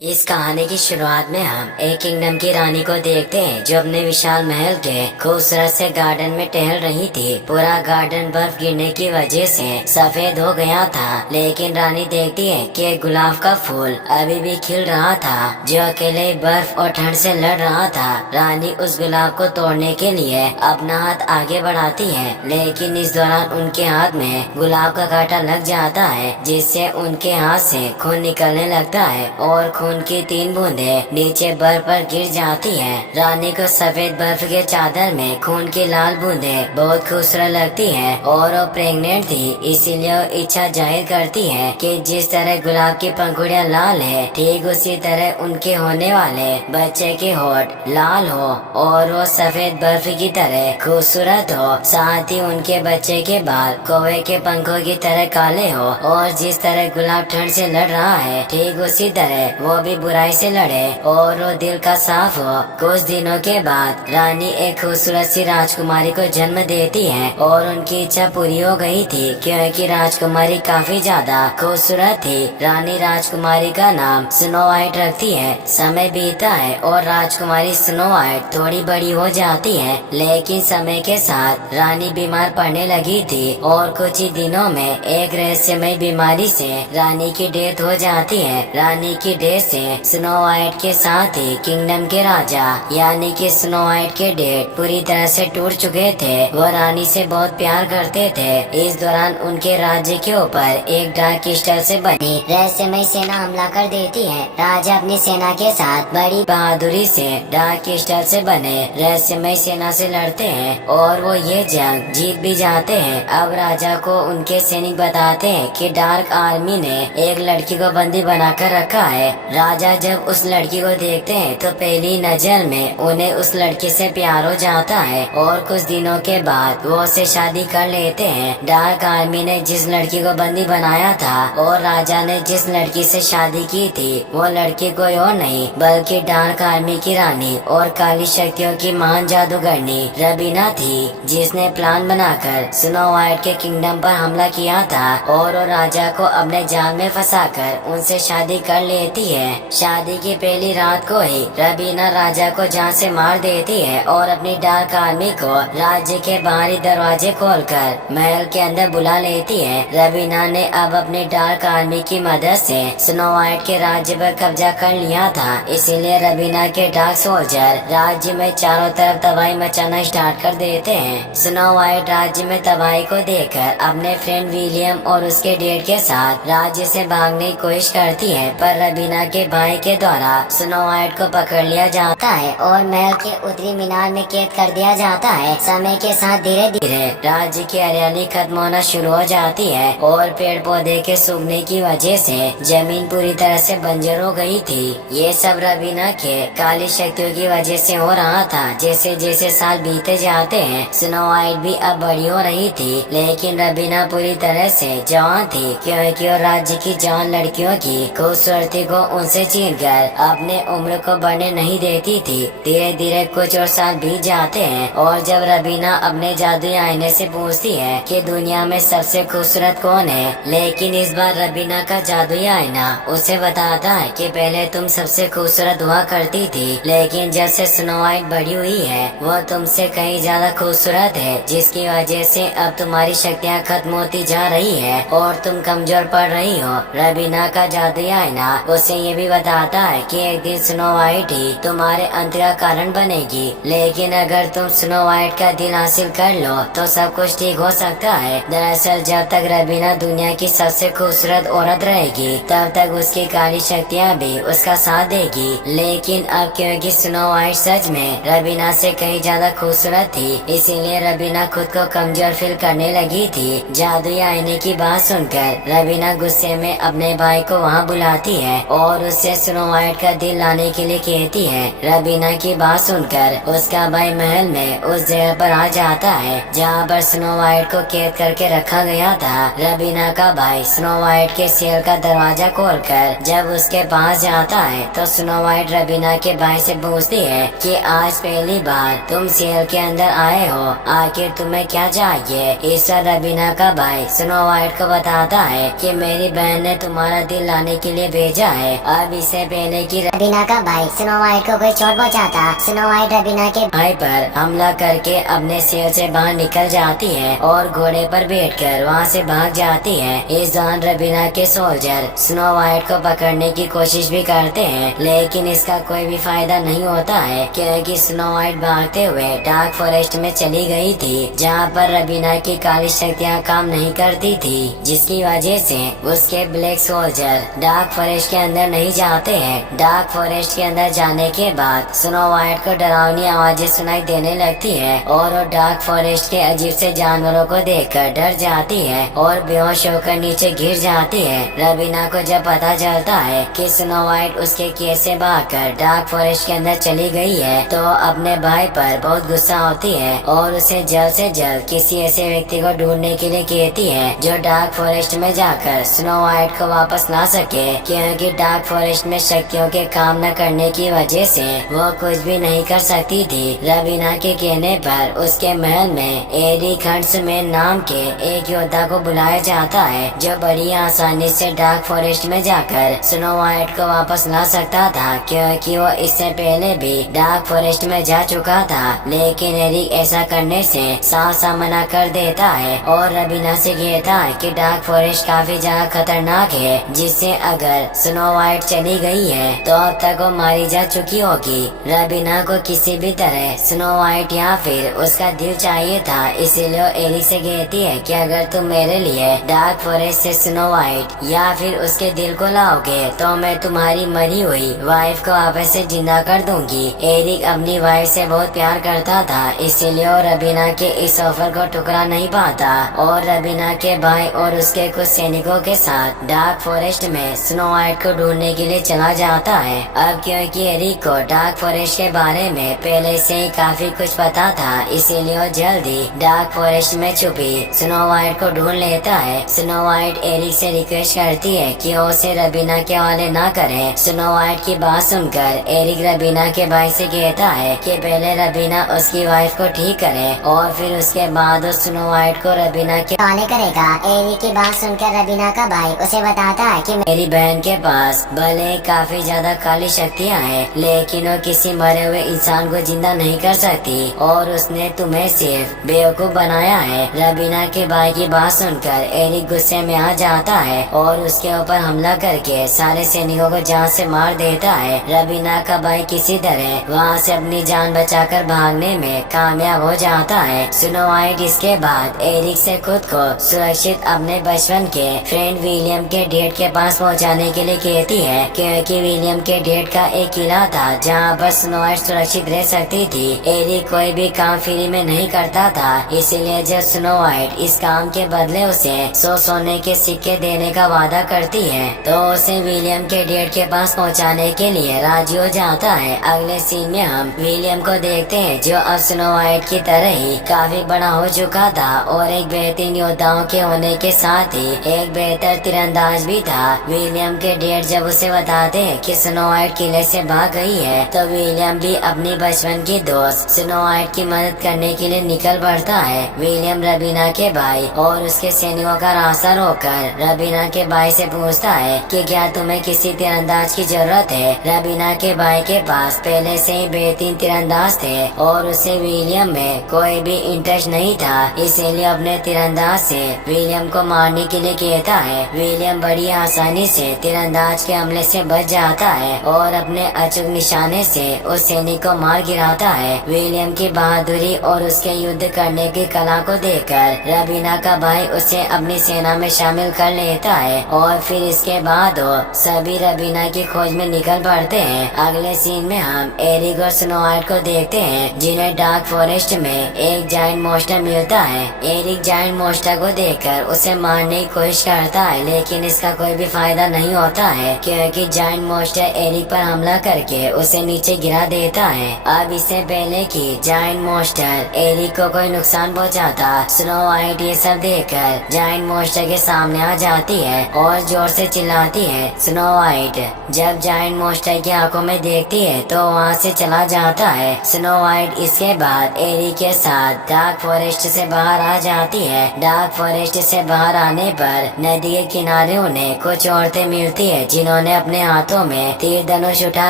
इस कहानी की शुरुआत में हम एक किंगडम की रानी को देखते हैं जो अपने विशाल महल के खूबसूरत से गार्डन में टहल रही थी। पूरा गार्डन बर्फ गिरने की वजह से सफेद हो गया था, लेकिन रानी देखती है कि एक गुलाब का फूल अभी भी खिल रहा था जो अकेले बर्फ और ठंड से लड़ रहा था। रानी उस गुलाब को तोड़ने के लिए अपना हाथ आगे बढ़ाती है, लेकिन इस दौरान उनके हाथ में गुलाब का कांटा लग जाता है जिससे उनके हाथ से खून निकलने लगता है और खून की 3 बूंदें नीचे बर्फ पर गिर जाती हैं। रानी को सफेद बर्फ के चादर में खून की लाल बूंदें बहुत खूबसूरत लगती हैं और वो प्रेग्नेंट थी, इसीलिए वो इच्छा जाहिर करती है कि जिस तरह गुलाब की पंखुड़ियाँ लाल है, ठीक उसी तरह उनके होने वाले बच्चे के होठ लाल हो और वो सफेद बर्फ की तरह खूबसूरत हो। साथ ही उनके बच्चे के बाल कौवे के पंखों की तरह काले हो और जिस तरह गुलाब ठंड से लड़ रहा है, ठीक उसी तरह वो भी बुराई से लड़े और वो दिल का साफ हो। कुछ दिनों के बाद रानी एक खूबसूरत सी राजकुमारी को जन्म देती है और उनकी इच्छा पूरी हो गई थी क्योंकि राजकुमारी काफी ज्यादा खूबसूरत थी। रानी राजकुमारी का नाम स्नो वाइट रखती है। समय बीता है और राजकुमारी स्नो वाइट थोड़ी बड़ी हो जाती है, लेकिन समय के साथ रानी बीमार पड़ने लगी थी और कुछ ही दिनों में एक रहस्यमय बीमारी से रानी की डेथ हो जाती है। रानी की डेथ से स्नो वाइट के साथ ही किंगडम के राजा यानी कि स्नो वाइट के डेड पूरी तरह से टूट चुके थे। वो रानी से बहुत प्यार करते थे। इस दौरान उनके राज्य के ऊपर एक डार्क क्रिस्टल से बनी रहस्यमय सेना हमला कर देती है। राजा अपनी सेना के साथ बड़ी बहादुरी से डार्क क्रिस्टल से बने रहस्यमय सेना से लड़ते हैं और वो ये जंग जीत भी जाते हैं। अब राजा को उनके सैनिक बताते हैं कि डार्क आर्मी ने एक लड़की को बंदी बनाकर रखा है। राजा जब उस लड़की को देखते हैं तो पहली नजर में उन्हें उस लड़की से प्यार हो जाता है और कुछ दिनों के बाद वो उससे शादी कर लेते हैं। डार्क आर्मी ने जिस लड़की को बंदी बनाया था और राजा ने जिस लड़की से शादी की थी, वो लड़की कोई और नहीं बल्कि डार्क आर्मी की रानी और काली शक्तियों की महान जादूगरनी रबीना थी, जिसने प्लान बनाकर स्नो वाइट के किंगडम पर हमला किया था और वो राजा को अपने जाल में फंसाकर उनसे शादी कर लेती है। शादी की पहली रात को ही रबीना राजा को जान से मार देती है और अपनी डार्क आर्मी को राज्य के बाहरी दरवाजे खोलकर महल के अंदर बुला लेती है। रबीना ने अब अपनी डार्क आर्मी की मदद से स्नो वाइट के राज्य पर कब्जा कर लिया था, इसीलिए रबीना के डार्क सोल्जर राज्य में चारों तरफ तबाही मचाना स्टार्ट कर देते हैं। स्नो वाइट राज्य में तबाही को देखकर अपने फ्रेंड विलियम और उसके डेड के साथ राज्य से भागने की कोशिश करती है, पर रबीना के भाई के द्वारा स्नो वाइट को पकड़ लिया जाता है और महल के उत्तरी मीनार में कैद कर दिया जाता है। समय के साथ धीरे धीरे राज्य की हरियाली खत्म होना शुरू हो जाती है और पेड़ पौधे के सूखने की वजह से जमीन पूरी तरह से बंजर हो गई थी। ये सब रबीना के काली शक्तियों की वजह से हो रहा था। जैसे जैसे साल बीते जाते हैं, स्नो वाइट भी अब बड़ी हो रही थी, लेकिन रबीना पूरी तरह से जवान थी क्योंकि वो राज्य की जवान लड़कियों की खूबसूरती को उनसे छीन कर अपने उम्र को बढ़ने नहीं देती थी। धीरे धीरे कुछ और साल बीत जाते हैं और जब रबीना अपने जादुई आईने से पूछती है कि दुनिया में सबसे खूबसूरत कौन है, लेकिन इस बार रबीना का जादुई आईना उसे बताता है कि पहले तुम सबसे खूबसूरत हुआ करती थी, लेकिन जब से स्नो वाइट बड़ी हुई है वो तुमसे कहीं ज्यादा खूबसूरत है, जिसकी वजह से अब तुम्हारी शक्तियाँ खत्म होती जा रही है और तुम कमजोर पड़ रही हो। रबीना का जादुई आईना उसे ये भी बताता है कि एक दिन स्नो वाइट ही तुम्हारे अंत का कारण बनेगी, लेकिन अगर तुम स्नो वाइट का दिल हासिल कर लो तो सब कुछ ठीक हो सकता है। दरअसल जब तक रबीना दुनिया की सबसे खूबसूरत औरत रहेगी तब तक उसकी काली शक्तियाँ भी उसका साथ देगी, लेकिन अब क्योंकि स्नो वाइट सच में रबीना से कहीं ज्यादा खूबसूरत थी, इसीलिए रबीना खुद को कमजोर फील करने लगी थी। जादुई आईने की बात सुनकर रबीना गुस्से में अपने भाई को वहाँ बुलाती है और उससे स्नो वाइट का दिल लाने के लिए कहती है। रबीना की बात सुनकर उसका भाई महल में उस जगह पर आ जाता है जहाँ पर स्नो वाइट को कैद करके रखा गया था। रबीना का भाई स्नो वाइट के सेल का दरवाजा खोलकर जब उसके पास जाता है तो स्नो वाइट रबीना के भाई से पूछती है कि आज पहली बार तुम सेल के अंदर आए हो, आखिर तुम्हें क्या चाहिए। इस पर रबीना का भाई स्नो वाइट को बताता है कि मेरी बहन ने तुम्हारा दिल लाने के लिए भेजा है अब इससे पहले कि रबीना का भाई स्नो वाइट को कोई चोट पहुंचाता, स्नो वाइट रबीना के भाई पर हमला करके अपने सेल से बाहर निकल जाती है और घोड़े पर बैठकर वहाँ से भाग जाती है। इस दौरान रबीना के सोल्जर स्नो वाइट को पकड़ने की कोशिश भी करते हैं, लेकिन इसका कोई भी फायदा नहीं होता है क्योंकि स्नो वाइट भागते हुए डार्क फॉरेस्ट में चली गई थी, जहाँ पर रबीना की काली शक्तियाँ काम नहीं करती थी, जिसकी वजह से उसके ब्लैक सोल्जर डार्क फॉरेस्ट के अंदर नहीं जाते हैं। डार्क फॉरेस्ट के अंदर जाने के बाद स्नो वाइट को डरावनी आवाजें सुनाई देने लगती है और वो डार्क फॉरेस्ट के अजीब से जानवरों को देखकर डर जाती है और बेहोश होकर नीचे गिर जाती है। रबीना को जब पता चलता है कि स्नो वाइट उसके केस से भागकर डार्क फॉरेस्ट के अंदर चली गई है, तो अपने भाई पर बहुत गुस्सा होती है और उसे जल्द से जल्द किसी ऐसे व्यक्ति को ढूंढने के लिए कहती है जो डार्क फॉरेस्ट में जाकर स्नो वाइट को वापस ला सके, क्योंकि डार्क फॉरेस्ट में शक्तियों के काम न करने की वजह से वो कुछ भी नहीं कर सकती थी। रबीना के कहने पर उसके महल में एरिक हंट्समैन नाम के एक योद्धा को बुलाया जाता है, जो बड़ी आसानी से डार्क फॉरेस्ट में जाकर स्नो वाइट को वापस ला सकता था, क्योंकि वो इससे पहले भी डार्क फॉरेस्ट में जा चुका था। लेकिन एरिक ऐसा करने से साफ साफ मना कर देता है और रबीना से कहता है कि डार्क फॉरेस्ट काफी ज्यादा खतरनाक है, जिससे अगर स्नो वाइट चली गई है तो अब तक वो मारी जा चुकी होगी। रबीना को किसी भी तरह स्नो वाइट या फिर उसका दिल चाहिए था, इसीलिए वो एरिक से कहती है कि अगर तुम मेरे लिए डार्क फॉरेस्ट से स्नो वाइट या फिर उसके दिल को लाओगे तो मैं तुम्हारी मरी हुई वाइफ को वापस से जिंदा कर दूंगी। एरिक अपनी वाइफ से बहुत प्यार करता था, इसीलिए वो रबीना के इस ऑफर को ठुकरा नहीं पाता और रबीना के भाई और उसके कुछ सैनिकों के साथ डार्क फॉरेस्ट में स्नो वाइट को ढूंढने के लिए चला जाता है। अब क्योंकि एरिक को डार्क फॉरेस्ट के बारे में पहले से ही काफी कुछ पता था, इसीलिए वो जल्दी डार्क फॉरेस्ट में छुपी स्नो वाइट को ढूंढ लेता है। स्नो वाइट एरिक से रिक्वेस्ट करती है कि वो उसे रबीना के हवाले ना करे। स्नो वाइट की बात सुनकर एरिक रबीना के भाई से कहता है कि पहले रबीना उसकी वाइफ को ठीक करे और फिर उसके बाद वो स्नो वाइट को रबीना के हवाले करेगा। एरिक की बात सुनकर रबीना का भाई उसे बताता है कि मेरी बहन के पास भले काफी ज्यादा काली शक्तियाँ हैं, लेकिन वो किसी मरे हुए इंसान को जिंदा नहीं कर सकती और उसने तुम्हें सिर्फ बेवकूफ बनाया है। रबीना के भाई की बात सुनकर एरिक गुस्से में आ जाता है और उसके ऊपर हमला करके सारे सैनिकों को जान से मार देता है। रबीना का भाई किसी तरह वहाँ से अपनी जान बचाकर भागने में कामयाब हो जाता है। स्नो वाइट इसके बाद एरिक से खुद को सुरक्षित अपने बचपन के फ्रेंड विलियम के डेड के पास पहुँचाने के लिए कहती है, क्योंकि विलियम के डेड का एक किला था जहाँ पर स्नो वाइट सुरक्षित रह सकती थी। एरिक कोई भी काम फ्री में नहीं करता था, इसीलिए जब स्नो वाइट इस काम के बदले उसे 100 सोने के सिक्के देने का वादा करती है, तो उसे विलियम के डेड के पास पहुंचाने के लिए राजी हो जाता है। अगले सीन में हम विलियम को देखते हैं, जो अब स्नो वाइट की तरह ही काफी बड़ा हो चुका था और एक बेहतरीन योद्धाओं के होने के साथ ही एक बेहतर तीरंदाज भी था। विलियम के डेड जब उसे बताते हैं कि स्नो वाइट किले से भाग गई है, तो विलियम भी अपनी बचपन की दोस्त स्नो वाइट की मदद करने के लिए निकल पड़ता है। विलियम रबीना के भाई और उसके सैनिकों का रास्ता रोककर रबीना के भाई से पूछता है कि क्या तुम्हें किसी तीरंदाज की जरूरत है। रबीना के भाई के पास पहले से ही बेहतरीन तीरंदाज थे और उसे विलियम में कोई भी इंटरेस्ट नहीं था, इसीलिए अपने तीरंदाज से विलियम को मारने के लिए कहता है। विलियम बड़ी आसानी से तीरंदाज के हमले से बच जाता है और अपने अचूक निशाने से उस सैनिक को मार गिराता है। विलियम की बहादुरी और उसके युद्ध करने की कला को देखकर रबीना का भाई उसे अपनी सेना में शामिल कर लेता है और फिर इसके बाद वो सभी रबीना की खोज में निकल पड़ते हैं। अगले सीन में हम एरिक और स्नो वाइट को देखते हैं, जिन्हें डार्क फॉरेस्ट में एक जायंट मॉन्स्टर मिलता है। एरिक जायंट मॉन्स्टर को देखकर उसे मारने की कोशिश करता है, लेकिन इसका कोई भी फायदा नहीं होता है, क्योंकि जायंट मॉन्स्टर एरिक पर हमला करके उसे नीचे गिरा देता है। अब इससे पहले कि जायंट मॉन्स्टर एरिक को कोई नुकसान पहुंचाता, स्नो वाइट ये सब देखकर जायंट मॉन्स्टर के सामने आ जाती है और जोर से चिल्लाती है। स्नो वाइट जब जायंट मॉन्स्टर की आंखों में देखती है तो वहाँ से चला जाता है। स्नो वाइट इसके बाद एरिक के साथ डार्क फॉरेस्ट से बाहर आ जाती है। डार्क फॉरेस्ट से बाहर आने पर नदी के किनारे उन्हें कुछ औरतें मिलती है, जिन्होंने उन्होंने अपने हाथों में तीर धनुष उठा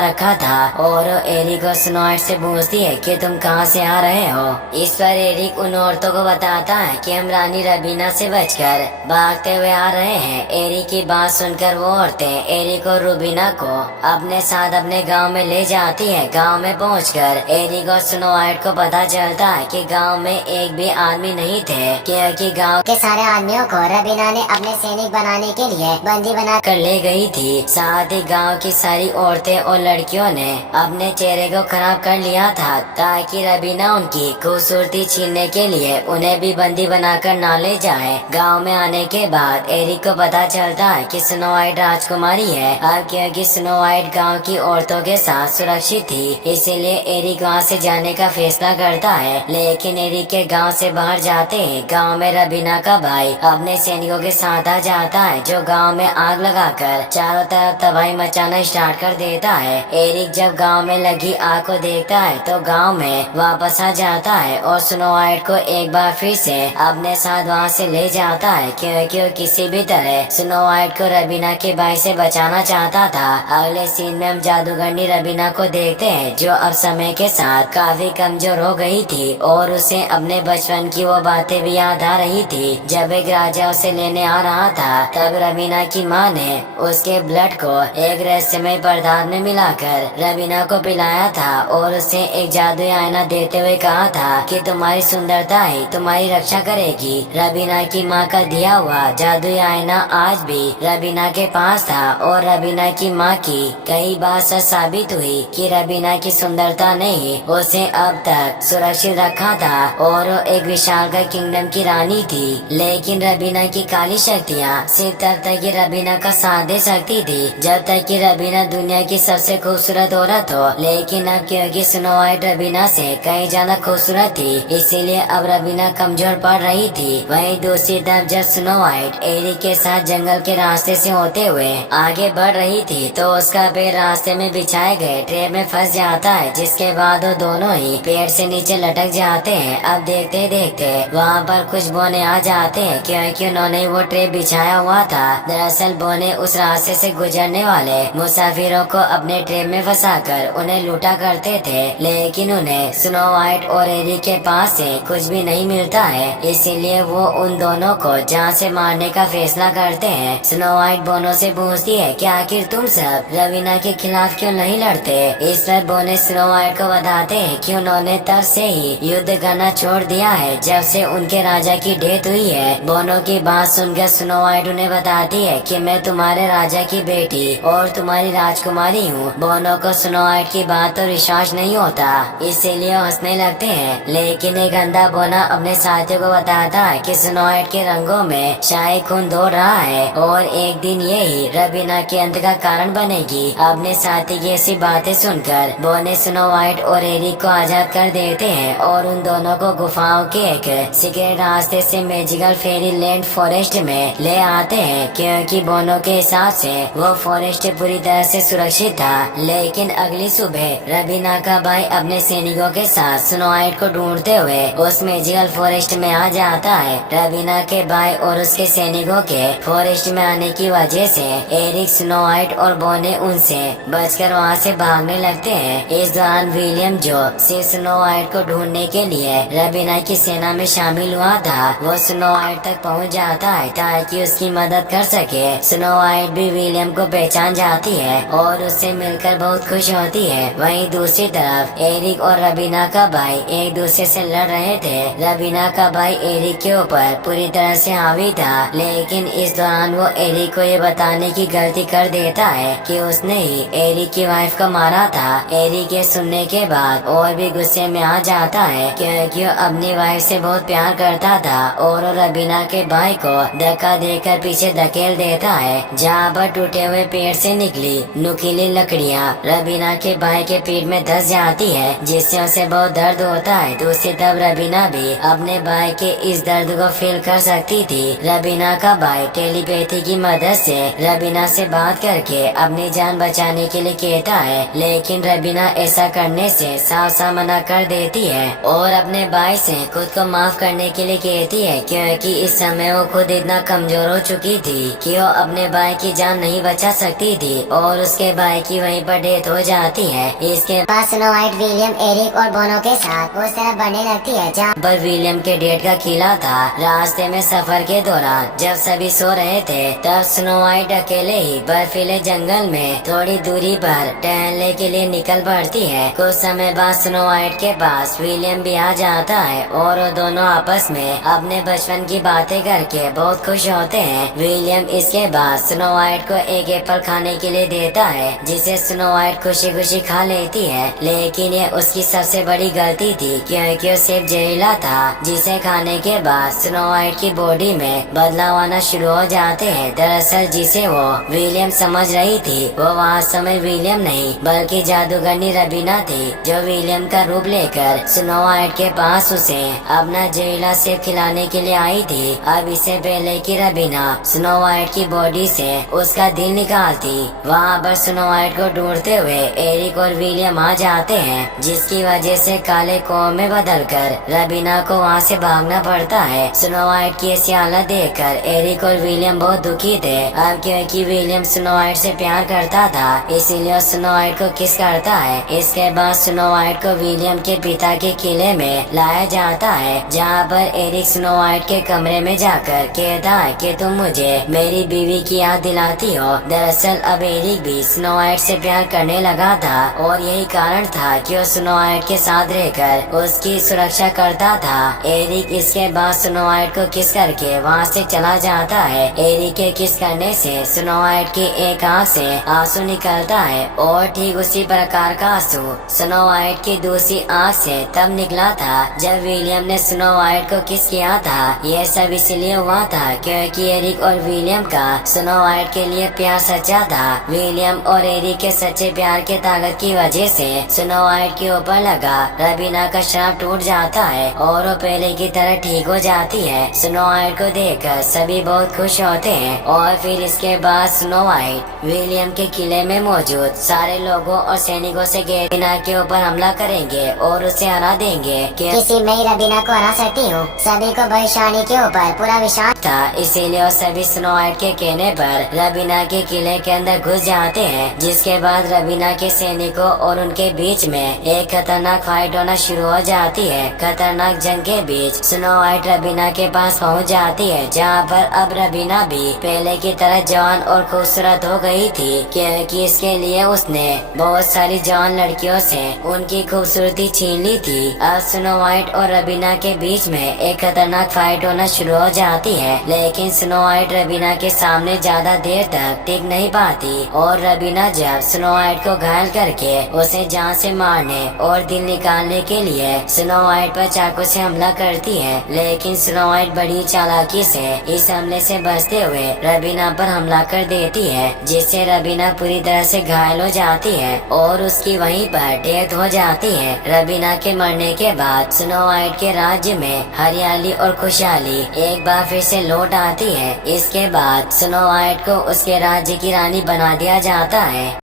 रखा था और एरिक और स्नो वाइट से पूछती है कि तुम कहाँ से आ रहे हो। इस पर एरिक उन औरतों को बताता है कि हम रानी रबीना से बचकर भागते हुए आ रहे हैं। एरिक की बात सुनकर वो औरतें एरिक और रूबीना को अपने साथ अपने गांव में ले जाती है। गांव में पहुंचकर एरिक और स्नो वाइट को पता चलता है कि गांव में एक भी आदमी नहीं थे, क्योंकि गांव के सारे आदमियों को रबीना ने अपने सैनिक बनाने के लिए बंदी बना कर ले गई थी। साथ ही गांव की सारी औरतें और लड़कियों ने अपने चेहरे को खराब कर लिया था ताकि रबीना उनकी खूबसूरती छीनने के लिए उन्हें भी बंदी बनाकर ना ले जाए। गांव में आने के बाद एरिक को पता चलता है कि स्नो वाइट राजकुमारी है। अब क्योंकि स्नो वाइट गांव की औरतों के साथ सुरक्षित थी, इसीलिए एरिक वहाँ से जाने का फैसला करता है। लेकिन एरिक के गांव से बाहर जाते ही गांव में रबीना का भाई अपने सैनिकों के साथ आ जाता है, जो गांव में आग लगाकर चारों तरफ तबाही मचाना स्टार्ट कर देता है। एरिक जब गांव में लगी आग को देखता है तो गांव में वापस आ जाता है और स्नो वाइट को एक बार फिर से अपने साथ वहां से ले जाता है, क्योंकि वो किसी भी तरह स्नो वाइट को रबीना के भाई से बचाना चाहता था। अगले सीन में हम जादूगरनी रबीना को देखते हैं, जो अब समय के साथ काफी कमजोर हो गई थी और उसे अपने बचपन की वो बातें भी याद आ रही थी। जब एक राजा उसे लेने आ रहा था तब रबीना की माँ ने उसके ब्लड को एक रहस्यमय पदार्थ में मिलाकर रबीना को पिलाया था और उसे एक जादुई आईना देते हुए कहा था कि तुम्हारी सुंदरता ही तुम्हारी रक्षा करेगी। रबीना की माँ का दिया हुआ जादुई आईना आज भी रबीना के पास था और रबीना की माँ की कई बार सच साबित हुई कि रबीना की सुंदरता ने ही उसे अब तक सुरक्षित रखा था और वो एक विशालकाय किंगडम की रानी थी। लेकिन रबीना की काली शक्तियाँ सिर्फ तब तक की रबीना का साथ दे सकती थी जब तक कि रबीना दुनिया की सबसे खूबसूरत औरत हो। लेकिन अब क्योंकि स्नो वाइट रबीना से कहीं ज्यादा खूबसूरत थी, इसीलिए अब रबीना कमजोर पड़ रही थी। वहीं दूसरी तरफ जब स्नो वाइट एरिक के साथ जंगल के रास्ते से होते हुए आगे बढ़ रही थी तो उसका पैर रास्ते में बिछाए गए ट्रेप में फंस जाता है, जिसके बाद वो दोनों ही पेड़ से नीचे लटक जाते हैं। अब देखते देखते वहाँ पर कुछ बोने आ जाते हैं, क्योंकि उन्होंने वो ट्रेप बिछाया हुआ था। दरअसल बोने उस रास्ते से गुजरने वाले मुसाफिरों को अपने ट्रेन में फंसाकर उन्हें लूटा करते थे। लेकिन उन्हें स्नो वाइट और एरिक के पास से कुछ भी नहीं मिलता है, इसीलिए वो उन दोनों को जान से मारने का फैसला करते हैं। स्नो वाइट बोनो से पूछती है कि आखिर तुम सब रवीना के खिलाफ क्यों नहीं लड़ते। इस पर बोने स्नो वाइट को बताते हैं कि उन्होंने तब से ही युद्ध करना छोड़ दिया है जब से उनके राजा की डेथ हुई है। बोनो की बात सुनकर स्नो वाइट उन्हें बताती है कि मैं तुम्हारे राजा की बेटी और तुम्हारी राजकुमारी हूँ। बोनो को स्नो वाइट की बात तो विश्वास नहीं होता, इसीलिए हंसने लगते हैं। लेकिन एक अंधा बोना अपने साथियों को बताता है कि स्नो वाइट के रंगों में शाही खून दौड़ रहा है और एक दिन यही रबीना के अंत का कारण बनेगी। अपने साथी की ऐसी बातें सुनकर बोने स्नो वाइट और एरिक को आजाद कर देते हैं और उन दोनों को गुफाओं के एक सीक्रेट रास्ते से मैजिकल फेरी लैंड फॉरेस्ट में ले आते हैं, क्योंकि बोनो के हिसाब से वो फॉरेस्ट पूरी तरह से सुरक्षित था। लेकिन अगली सुबह रबीना का भाई अपने सैनिकों के साथ स्नो वाइट को ढूंढते हुए उस मैजिकल फॉरेस्ट में आ जाता है। रबीना के भाई और उसके सैनिकों के फॉरेस्ट में आने की वजह से एरिक, स्नो वाइट और बोने उनसे बचकर वहाँ से भागने लगते हैं। इस दौरान विलियम, जो सिर्फ स्नो वाइट को ढूंढने के लिए रबीना की सेना में शामिल हुआ था, वो स्नो वाइट तक पहुँच जाता है ताकि उसकी मदद कर सके। स्नो वाइट भी विलियम को पहचान जाती है और उससे मिलकर बहुत खुश होती है। वहीं दूसरी तरफ एरिक और रबीना का भाई एक दूसरे से लड़ रहे थे। रबीना का भाई एरिक के ऊपर पूरी तरह से हावी था, लेकिन इस दौरान वो एरिक को ये बताने की गलती कर देता है कि उसने ही एरिक की वाइफ को मारा था। एरिक ये सुनने के बाद और भी गुस्से में आ जाता है, क्योंकि वो अपनी वाइफ से बहुत प्यार करता था और वो रबीना के भाई को धक्का देकर पीछे धकेल देता है, जहाँ पर टूटे हुए पेड़ से निकली नुकीली लकड़ियाँ रबीना के भाई के पीठ में धस जाती है, जिससे उसे बहुत दर्द होता है। दूसरी तरफ रबीना भी अपने भाई के इस दर्द को फील कर सकती थी। रबीना का भाई टेलीपैथी की मदद से रबीना से बात करके अपनी जान बचाने के लिए कहता है, लेकिन रबीना ऐसा करने से साफ साफ मना कर देती है और अपने भाई से खुद को माफ करने के लिए कहती है, क्योंकि इस समय वो खुद इतना कमजोर हो चुकी थी कि वो अपने भाई की जान नहीं बचा बचा सकती थी और उसके भाई की वहीं पर डेथ हो जाती है। इसके बाद स्नो वाइट विलियम, एरिक और बोनो के साथ उस तरफ बढ़ने लगती है जहाँ पर विलियम के डेड का किला था। रास्ते में सफर के दौरान जब सभी सो रहे थे तब स्नो वाइट अकेले ही बर्फीले जंगल में थोड़ी दूरी पर टहलने के लिए निकल पड़ती है। कुछ समय बाद स्नो वाइट के पास विलियम भी आ जाता है और वो दोनों आपस में अपने बचपन की बातें करके बहुत खुश होते हैं। विलियम इसके बाद स्नो वाइट को एक एप्पल खाने के लिए देता है जिसे स्नो वाइट खुशी खुशी खा लेती है, लेकिन ये उसकी सबसे बड़ी गलती थी क्योंकि वो सिर्फ जहरीला था, जिसे खाने के बाद स्नो वाइट की बॉडी में बदलाव आना शुरू हो जाते हैं। दरअसल जिसे वो विलियम समझ रही थी वो वहाँ समय विलियम नहीं बल्कि जादूगरनी रबीना थी, जो विलियम का रूप लेकर स्नो वाइट के पास उसे अपना जहरीला सेब खिलाने के लिए आई थी। अब इससे पहले कि रबीना स्नो वाइट की बॉडी से उसका दिल निकालती, वहाँ पर स्नो वाइट को ढूंढते हुए एरिक और विलियम आ जाते हैं, जिसकी वजह से काले कुओं में बदलकर रबीना को वहाँ से भागना पड़ता है। स्नो वाइट की ऐसी हालत देखकर एरिक और विलियम बहुत दुखी थे। अब क्योंकि विलियम स्नो वाइट से प्यार करता था इसीलिए स्नो वाइट को किस करता है। इसके बाद स्नो वाइट को विलियम के पिता के किले में लाया जाता है, जहाँ पर एरिक स्नो वाइट के कमरे में जाकर कहता है कि तुम मुझे मेरी बीवी की याद दिलाती हो। दरअसल अब एरिक भी स्नो वाइट से प्यार करने लगा था और यही कारण था कि वो स्नो वाइट के साथ रहकर उसकी सुरक्षा करता था। एरिक इसके बाद स्नो वाइट को किस करके वहाँ से चला जाता है। एरिक के किस करने से स्नो वाइट की एक आँख से आंसू निकलता है और ठीक उसी प्रकार का आंसू स्नो वाइट की दूसरी आँख से तब निकला था जब विलियम ने स्नो वाइट को किस किया था। यह सब इसलिए हुआ था क्योंकि एरिक और विलियम का स्नो वाइट के लिए प्यार सच्चा था। विलियम और एरिक के सच्चे प्यार के ताकत की वजह से स्नो वाइट के ऊपर लगा रबीना का श्राप टूट जाता है और वो पहले की तरह ठीक हो जाती है। स्नो वाइट को देखकर सभी बहुत खुश होते हैं और फिर इसके बाद स्नो वाइट विलियम के किले में मौजूद सारे लोगों और सैनिकों से रबीना के ऊपर हमला करेंगे और उसे हरा देंगे। किसी मैं ही रबीना को हरा सकती हूँ। सभी को भविष्यवाणी के ऊपर पूरा विश्वास था, इसीलिए वो सभी स्नो वाइट के कहने पर रबीना के किले के अंदर घुस जाते हैं, जिसके बाद रबीना के सैनिकों और उनके बीच में एक खतरनाक फाइट होना शुरू हो जाती है। खतरनाक जंग के बीच स्नो वाइट रबीना के पास पहुंच जाती है, जहां पर अब रबीना भी पहले की तरह जवान और खूबसूरत हो गई थी क्योंकि इसके लिए उसने बहुत सारी जवान लड़कियों से उनकी खूबसूरती छीन ली थी। अब स्नो वाइट और रबीना के बीच में एक खतरनाक फाइट होना शुरू हो जाती है, लेकिन स्नो वाइट रबीना के सामने ज्यादा देर तक टिक नहीं पाती और रबीना जब स्नो वाइट को घायल करके उसे जान से मारने और दिल निकालने के लिए स्नो वाइट पर चाकू से हमला करती है, लेकिन स्नो वाइट बड़ी चालाकी से इस हमले से बचते हुए रबीना पर हमला कर देती है, जिससे रबीना पूरी तरह से घायल हो जाती है और उसकी वहीं पर डेथ हो जाती है। रबीना के मरने के बाद स्नो वाइट के राज्य में हरियाली और खुशहाली एक बार फिर से लौट आती है। इसके बाद स्नो वाइट को उसके राज्य की रानी बना दिया जाता है।